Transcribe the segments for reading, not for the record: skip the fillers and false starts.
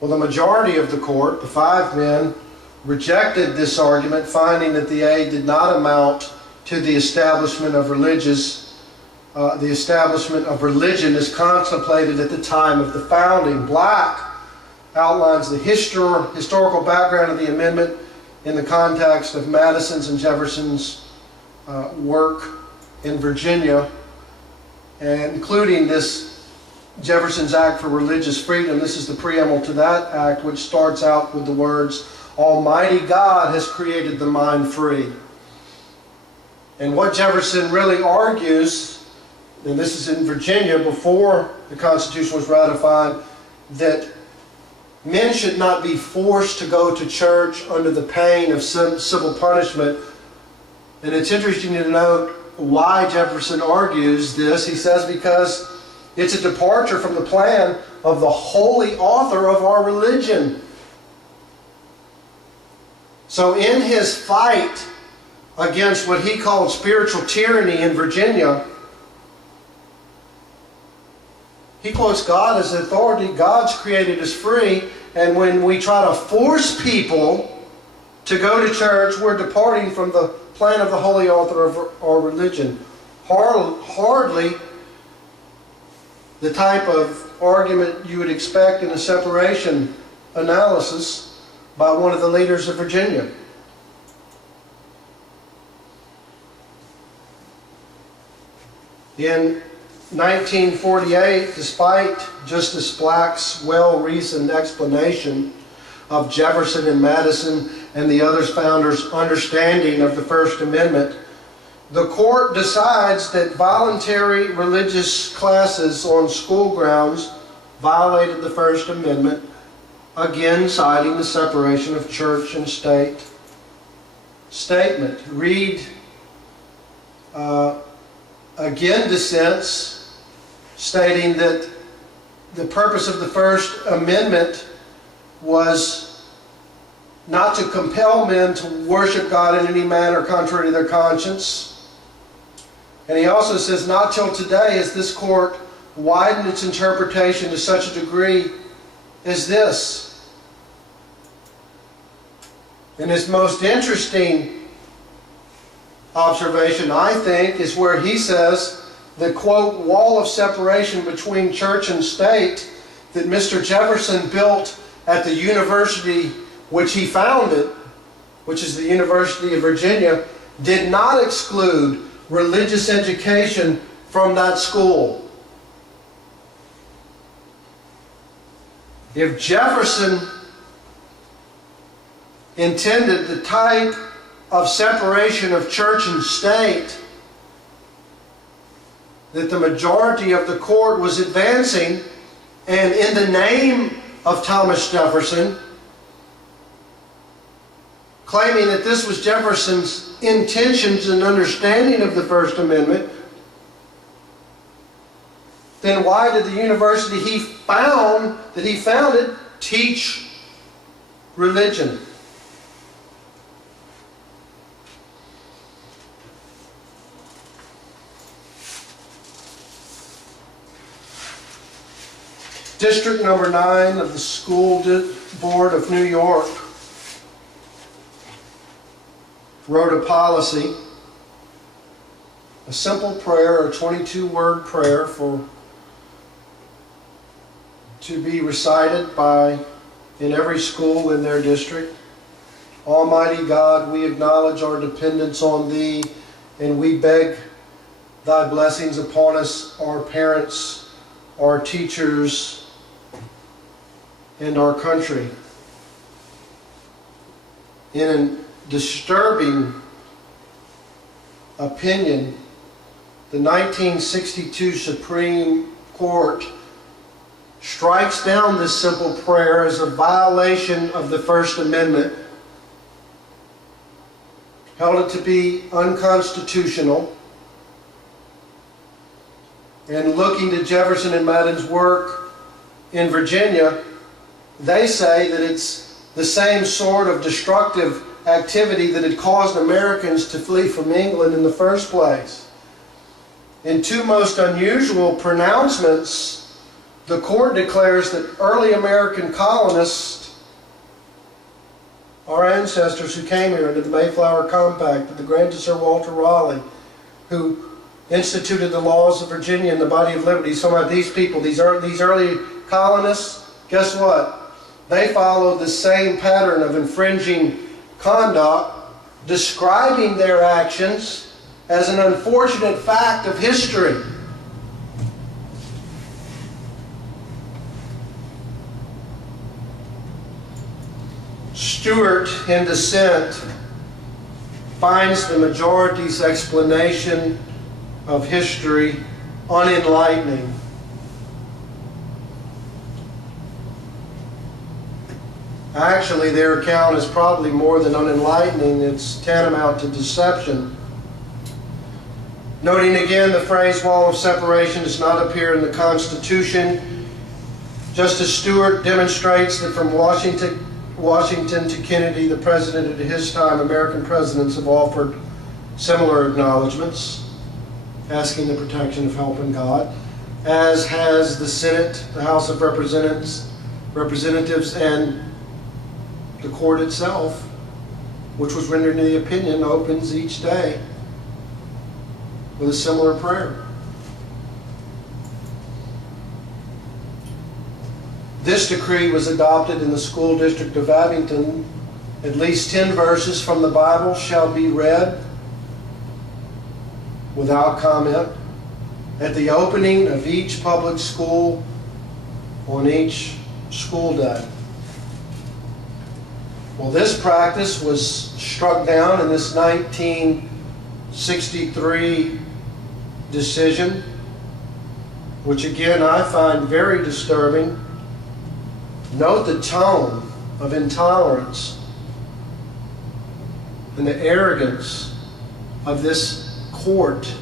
Well, the majority of the court, the 5 men, rejected this argument, finding that the aid did not amount to the establishment of religion as contemplated at the time of the founding. Black outlines the historical background of the amendment in the context of Madison's and Jefferson's work in Virginia, and including this Jefferson's Act for Religious Freedom. This is the preamble to that act, which starts out with the words, "Almighty God has created the mind free." And what Jefferson really argues, and this is in Virginia before the Constitution was ratified, that men should not be forced to go to church under the pain of civil punishment. And it's interesting to note why Jefferson argues this. He says because it's a departure from the plan of the holy author of our religion. So in his fight against what he called spiritual tyranny in Virginia, he quotes God as authority. God's created us free, and when we try to force people to go to church, we're departing from the plan of the holy author of our religion. Hardly the type of argument you would expect in a separation analysis by one of the leaders of Virginia. In 1948, despite Justice Black's well-reasoned explanation of Jefferson and Madison and the other founders' understanding of the First Amendment, the court decides that voluntary religious classes on school grounds violated the First Amendment, again citing the separation of church and state statement. Reed again dissents, stating that the purpose of the First Amendment was not to compel men to worship God in any manner contrary to their conscience. And he also says, not till today has this court widened its interpretation to such a degree as this. And his most interesting observation, I think, is where he says the, quote, wall of separation between church and state that Mr. Jefferson built at the university which he founded, which is the University of Virginia, did not exclude religious education from that school. If Jefferson intended the type of separation of church and state that the majority of the court was advancing, and in the name of Thomas Jefferson, claiming that this was Jefferson's intentions and understanding of the First Amendment, then why did the university he founded teach religion? District number 9 of the School Board of New York wrote a policy, a simple prayer, a 22-word prayer to be recited in every school in their district. Almighty God, we acknowledge our dependence on Thee, and we beg Thy blessings upon us, our parents, our teachers, and our country. In a disturbing opinion, the 1962 Supreme Court strikes down this simple prayer as a violation of the First Amendment, held it to be unconstitutional, and looking to Jefferson and Madison's work in Virginia, they say that it's the same sort of destructive activity that had caused Americans to flee from England in the first place. In two most unusual pronouncements, The court declares that early American colonists, our ancestors who came here under the Mayflower Compact, the grant to Sir Walter Raleigh, who instituted the laws of Virginia and the body of liberty. So about these people, these early colonists, guess what? They followed the same pattern of infringing conduct, describing their actions as an unfortunate fact of history. Stewart, in dissent, finds the majority's explanation of history unenlightening. Actually, their account is probably more than unenlightening, it's tantamount to deception. Noting again the phrase wall of separation does not appear in the Constitution, Justice Stewart demonstrates that from Washington to Kennedy, the president at his time, American presidents have offered similar acknowledgments, asking the protection of helping God, as has the Senate, the House of Representatives, and the court itself, which was rendered in the opinion, opens each day with a similar prayer. This decree was adopted in the school district of Abington. At least 10 verses from the Bible shall be read without comment at the opening of each public school on each school day. Well, this practice was struck down in this 1963 decision, which again I find very disturbing. Note the tone of intolerance and the arrogance of this court.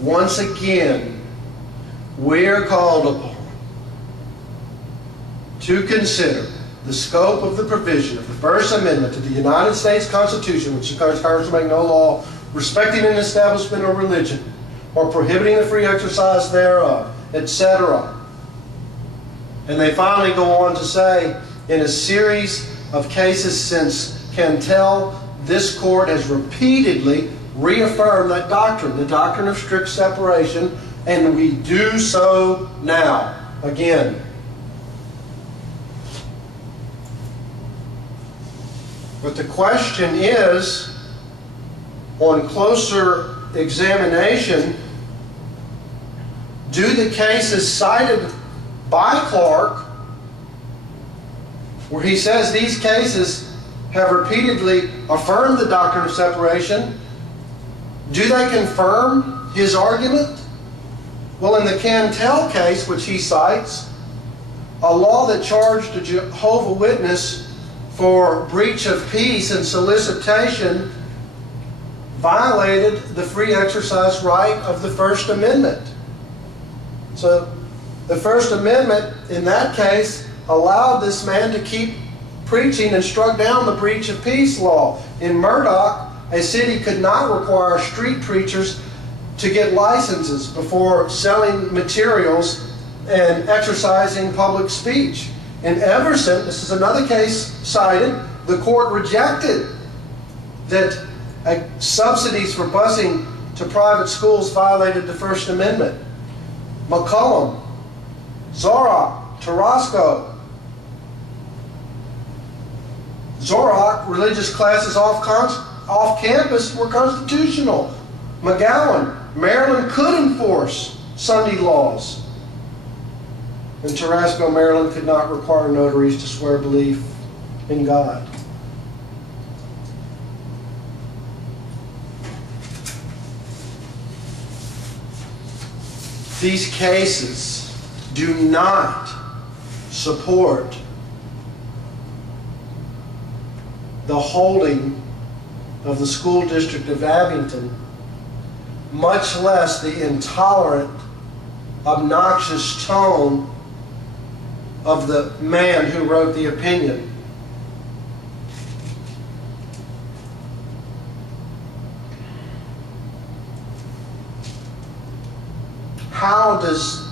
Once again, we are called upon to consider the scope of the provision of the First Amendment to the United States Constitution, which declares Congress will make no law respecting an establishment or religion, or prohibiting the free exercise thereof, etc. And they finally go on to say, in a series of cases since Cantel, this court has repeatedly reaffirmed that doctrine, the doctrine of strict separation, and we do so now, again. But the question is, on closer examination, do the cases cited by Clark, where he says these cases have repeatedly affirmed the doctrine of separation, do they confirm his argument? Well, in the Cantel case, which he cites, a law that charged a Jehovah's Witness for breach of peace and solicitation violated the free exercise right of the First Amendment. So the First Amendment, in that case, allowed this man to keep preaching and struck down the breach of peace law. In Murdoch, a city could not require street preachers to get licenses before selling materials and exercising public speech. In Everson, this is another case cited, the court rejected that subsidies for busing to private schools violated the First Amendment. McCollum, Zorrock, Tarasco. Zorrock, religious classes off campus were constitutional. McGowan, Maryland could enforce Sunday laws. In Tarasco, Maryland could not require notaries to swear belief in God. These cases do not support the holding of the school district of Abington, much less the intolerant, obnoxious tone of the man who wrote the opinion. How does